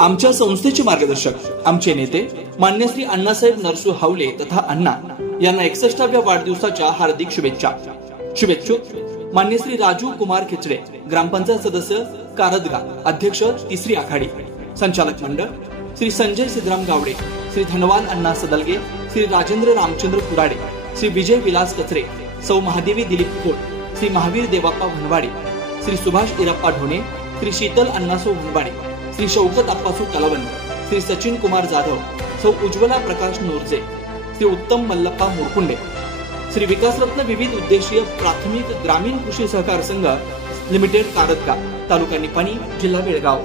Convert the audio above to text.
आमच्या संस्थेचे मार्गदर्शक आमचे नेते मान्य श्री अण्णासाहेब नरसू हावले तथा अण्णा यांना 61व्या वाढदिवसाच्या हार्दिक शुभेच्छा। शुभेच्छुक मान्य श्री राजू कुमार खिचडे, ग्रामपंचायत सदस्य कारदगा, अध्यक्ष तिसरी आखाडी, संचालक मंडळ श्री संजय सिद्धराम गावडे, श्री धनवाल अण्णा सदलगे, श्री राजेंद्र रामचंद्र कुराडे, श्री विजय विलास कचरे, सौ महादेवी दिलीप खोट, श्री महावीर देवाप्पा भनवाडे, श्री सुभाष इरप्पा ढोणे, श्री शीतल अण्णासो भनवाडे, श्री शौकत अप्पासू कलावंत, श्री सचिन कुमार जाधव, सौ उज्ज्वला प्रकाश नोरजे, श्री उत्तम मल्लप्पा मोरकुंडे, श्री विकासरत्न विविध उद्देशीय प्राथमिक ग्रामीण कृषी सहकार संघ लिमिटेड कारदगा, तालुका निपाणी, जिल्हा बेळगाव।